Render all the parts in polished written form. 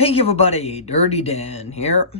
Hey everybody, Dirty Dan here.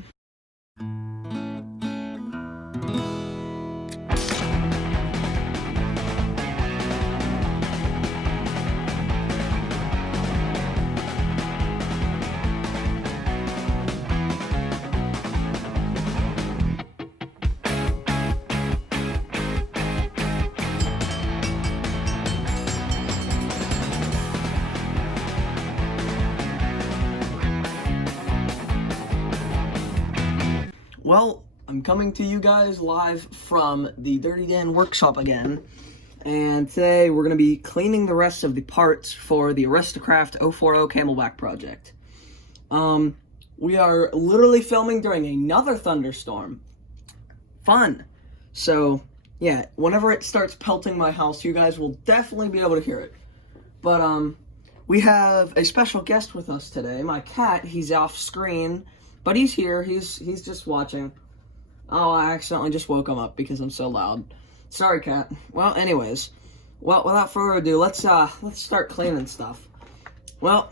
Well, I'm coming to you guys live from the Dirty Dan workshop again. And today we're going to be cleaning the rest of the parts for the Aristocraft 040 Camelback project. We are literally filming during another thunderstorm. Fun. So, yeah, whenever it starts pelting my house, you guys will definitely be able to hear it. But, we have a special guest with us today. My cat, he's off screen, but he's here. He's just watching. Oh, I accidentally just woke him up because I'm so loud. Sorry, cat. Well, anyways, without further ado, let's start cleaning stuff. Well,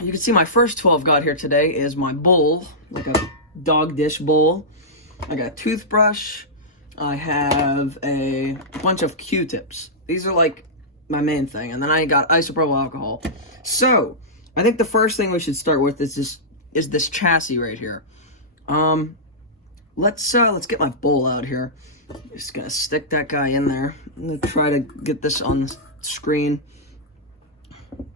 you can see my first tool I've got here today is my bowl, like a dog dish bowl. I got a toothbrush. I have a bunch of Q-tips. These are like my main thing, and then I got isopropyl alcohol. So, I think the first thing we should start with is this chassis right here. Let's get my bowl out here. Just gonna stick that guy in there. I'm gonna try to get this on the screen.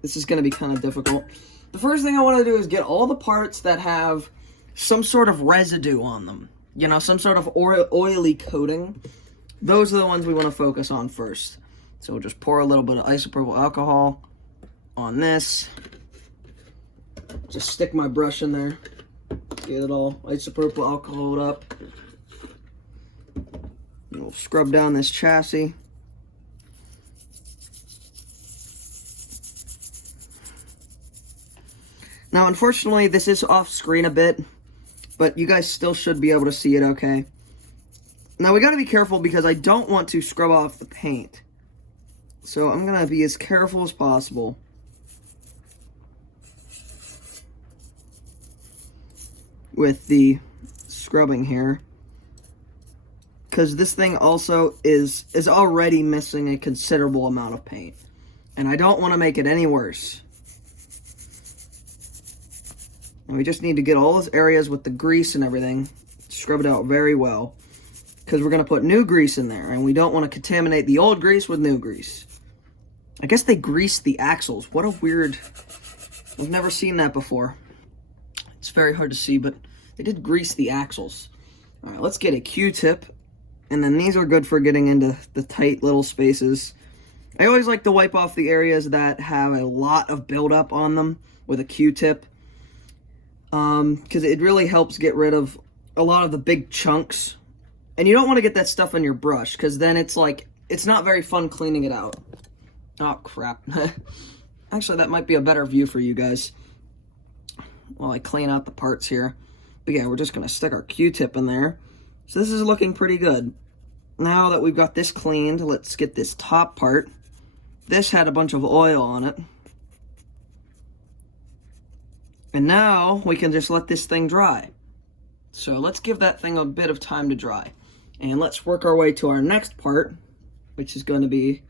This is gonna be kind of difficult. The first thing I want to do is get all the parts that have some sort of residue on them. You know, some sort of oily coating. Those are the ones we want to focus on first. So we'll just pour a little bit of isopropyl alcohol on this. Just stick my brush in there. Get it all isopropyl alcoholed up. And we'll scrub down this chassis. Now, unfortunately, this is off screen a bit, but you guys still should be able to see it okay. Now, we gotta be careful because I don't want to scrub off the paint. So I'm gonna be as careful as possible. With the scrubbing here. Because this thing also is already missing a considerable amount of paint. And I don't want to make it any worse. And we just need to get all those areas with the grease and everything, scrub it out very well. Because we're going to put new grease in there, and we don't want to contaminate the old grease with new grease. I guess they greased the axles. What a weird... We've never seen that before. It's very hard to see, but they did grease the axles. Alright, let's get a Q-tip. And then these are good for getting into the tight little spaces. I always like to wipe off the areas that have a lot of buildup on them with a Q-tip. Because it really helps get rid of a lot of the big chunks. And you don't want to get that stuff on your brush, because then it's like, it's not very fun cleaning it out. Oh, crap. Actually, that might be a better view for you guys while I clean out the parts here. But yeah, we're just going to stick our Q-tip in there. So this is looking pretty good. Now that we've got this cleaned, let's get this top part. This had a bunch of oil on it. And now we can just let this thing dry. So let's give that thing a bit of time to dry. And let's work our way to our next part, which is going to be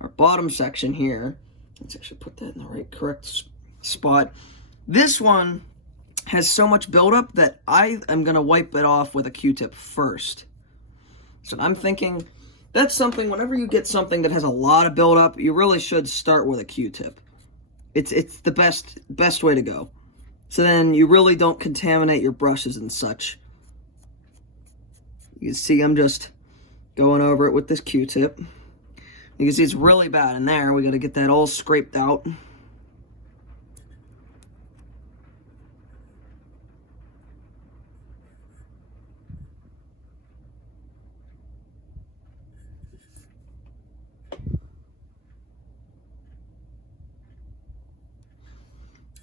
our bottom section here. Let's actually put that in the correct spot. This one has so much buildup that I am going to wipe it off with a Q-tip first. So I'm thinking that's something, whenever you get something that has a lot of buildup, you really should start with a Q-tip. It's the best way to go. So then you really don't contaminate your brushes and such. You can see I'm just going over it with this Q-tip. You can see it's really bad in there. We got to get that all scraped out.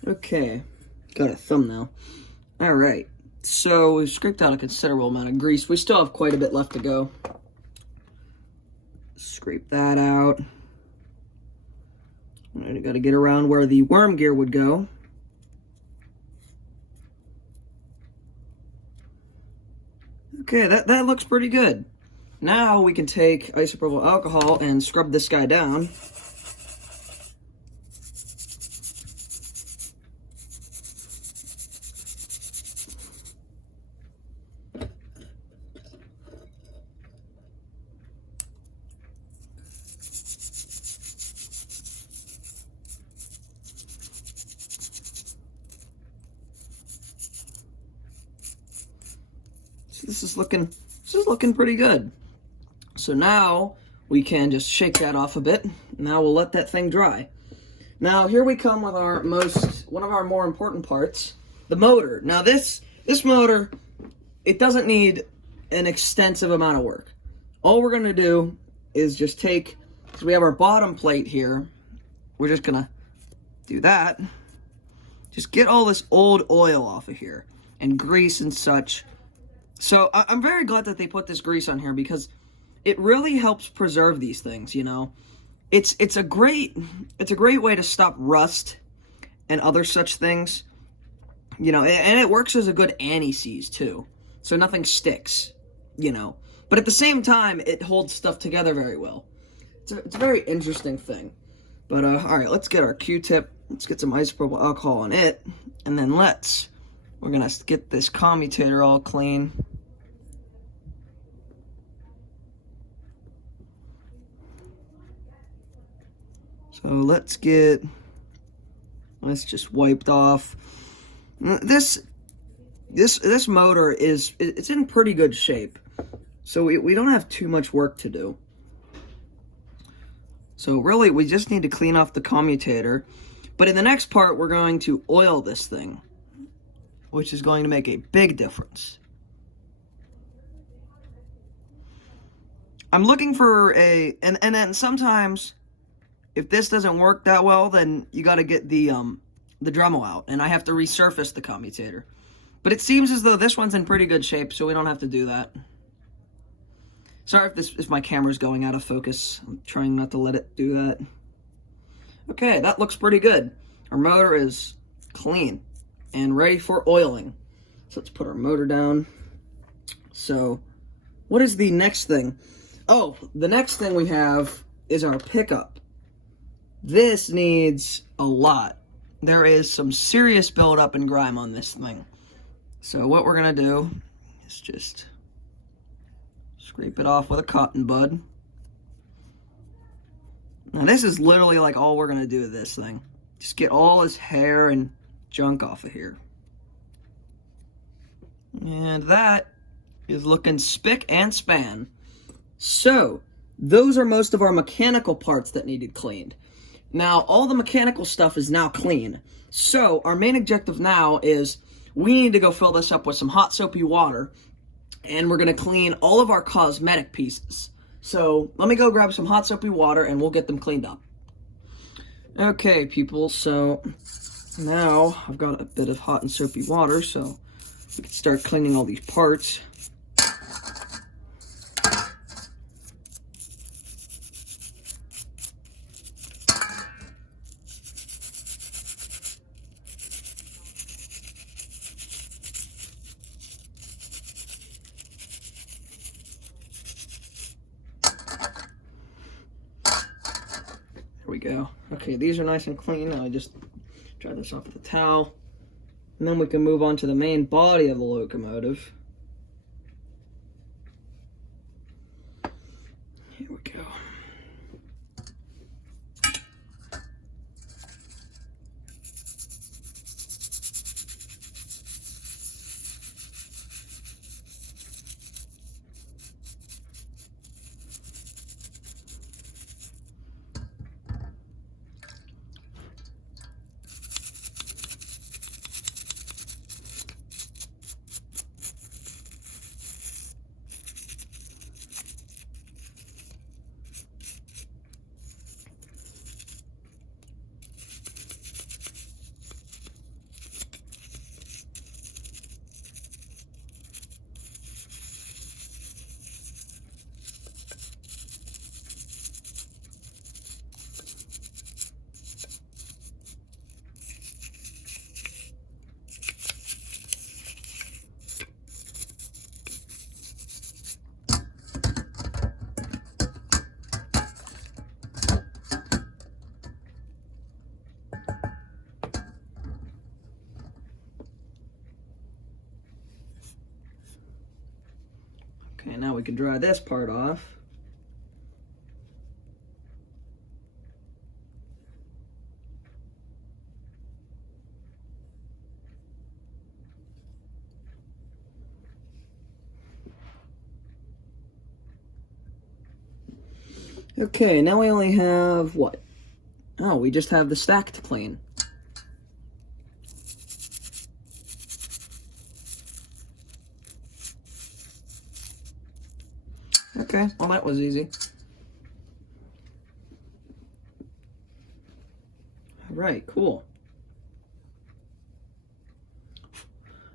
Okay, got a thumbnail. Alright, so we've scraped out a considerable amount of grease. We still have quite a bit left to go. Scrape that out. I got to get around where the worm gear would go. Okay, that looks pretty good. Now we can take isopropyl alcohol and scrub this guy down. This is looking pretty good. So now we can just shake that off a bit. Now we'll let that thing dry. Now here we come with one of our more important parts, the motor. Now this motor, it doesn't need an extensive amount of work. All we're gonna do is just take, so we have our bottom plate here. We're just gonna do that. Just get all this old oil off of here and grease and such. So I'm very glad that they put this grease on here because it really helps preserve these things, you know. It's a great way to stop rust and other such things, you know, and it works as a good anti-seize too. So nothing sticks, you know. But at the same time, it holds stuff together very well. It's a very interesting thing. But all right, let's get our Q-tip. Let's get some isopropyl alcohol on it, and then we're gonna get this commutator all clean. So let's just wiped off. This motor it's in pretty good shape. So we don't have too much work to do. So really we just need to clean off the commutator. But in the next part we're going to oil this thing, which is going to make a big difference. I'm looking for and then sometimes if this doesn't work that well, then you got to get the Dremel out, and I have to resurface the commutator. But it seems as though this one's in pretty good shape, so we don't have to do that. Sorry if my camera's going out of focus. I'm trying not to let it do that. Okay, that looks pretty good. Our motor is clean and ready for oiling. So let's put our motor down. So, what is the next thing? Oh, the next thing we have is our pickup. This needs a lot. There is some serious buildup and grime on this thing. So what we're gonna do is just scrape it off with a cotton bud. Now this is literally like all we're gonna do with this thing. Just get all this hair and junk off of here. And that is looking spick and span. So, those are most of our mechanical parts that needed cleaned. Now, all the mechanical stuff is now clean. So, our main objective now is we need to go fill this up with some hot soapy water, and we're going to clean all of our cosmetic pieces. So, let me go grab some hot soapy water, and we'll get them cleaned up. Okay, people, so now I've got a bit of hot and soapy water, so we can start cleaning all these parts. There we go. Okay, these are nice and clean. Now I just dry this off with a towel. And then we can move on to the main body of the locomotive. Here we go. Okay, now we can dry this part off. Okay, now we only have what? Oh, we just have the stack to clean. Okay, well that was easy. Alright, cool.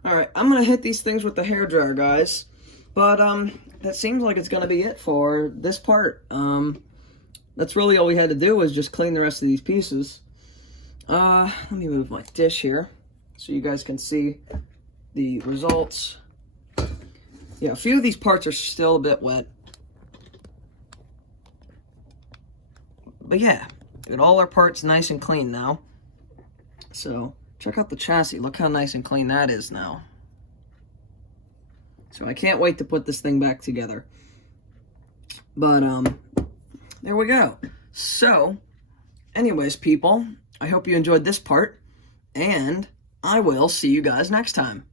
Alright, I'm gonna hit these things with the hairdryer, guys. But, that seems like it's gonna be it for this part. That's really all we had to do was just clean the rest of these pieces. Let me move my dish here so you guys can see the results. Yeah, a few of these parts are still a bit wet. But yeah, got all our parts nice and clean now. So, check out the chassis. Look how nice and clean that is now. So I can't wait to put this thing back together. But, there we go. So, anyways, people, I hope you enjoyed this part, and I will see you guys next time.